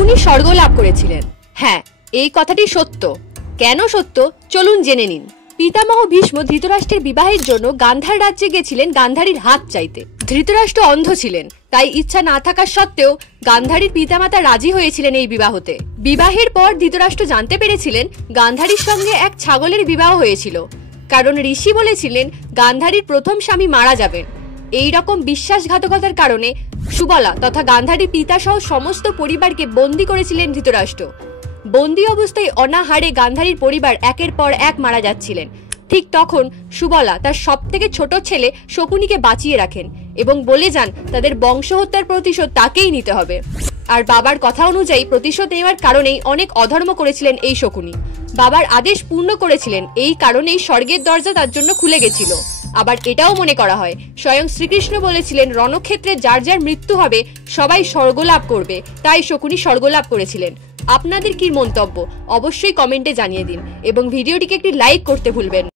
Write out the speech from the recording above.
শকুনি স্বর্গ লাভ করেছিলেন। হ্যাঁ, এই কথাটি সত্য। কেন সত্য চলুন জেনে নিন। পিতামহ ভীষ্ম ধৃতরাষ্ট্রের বিবাহের জন্য গান্ধার রাজ্যে গেছিলেন গান্ধারীর হাত চাইতে। ধৃতরাষ্ট্র অন্ধ ছিলেন, তাই ইচ্ছা না থাকা সত্ত্বেও গান্ধারীর পিতামাতা রাজি হয়েছিলেন এই বিবাহতে। বিবাহের পর ধৃতরাষ্ট্র জানতে পেরেছিলেন গান্ধারীর সঙ্গে এক ছাগলের বিবাহ হয়েছিল, কারণ ঋষি বলেছিলেন গান্ধারীর প্রথম স্বামী মারা যাবেন। এই রকম বিশ্বাসঘাতকতার কারণে সুবলা তথা গান্ধারীর পিতা সহ সমস্ত পরিবারকে বন্দী করেছিলেন ধৃতরাষ্ট্র। বন্দী অবস্থায় অনাহারে গান্ধারীর পরিবার একের পর এক মারা যাচ্ছিলেন। ঠিক তখন সুবলা তার সবথেকে ছোট ছেলে শকুনিকে বাঁচিয়ে রাখেন এবং বলে যান তাদের বংশহত্যার প্রতিশোধ তাকেই নিতে হবে। আর বাবার কথা অনুযায়ী প্রতিশোধ নেওয়ার কারণেই অনেক অধর্ম করেছিলেন এই শকুনি। বাবার আদেশ পূর্ণ করেছিলেন, এই কারণেই স্বর্গের দরজা তার জন্য খুলে গেছিল। আবার এটাও মনে করা হয় স্বয়ং শ্রীকৃষ্ণ বলেছিলেন রণক্ষেত্রে যার যার মৃত্যু হবে সবাই স্বর্গলাভ করবে, তাই শকুনি স্বর্গলাভ করেছিলেন। আপনাদের কি মন্তব্য অবশ্যই কমেন্টে জানিয়ে দিন এবং ভিডিওটিকে একটি লাইক করতে ভুলবেন না।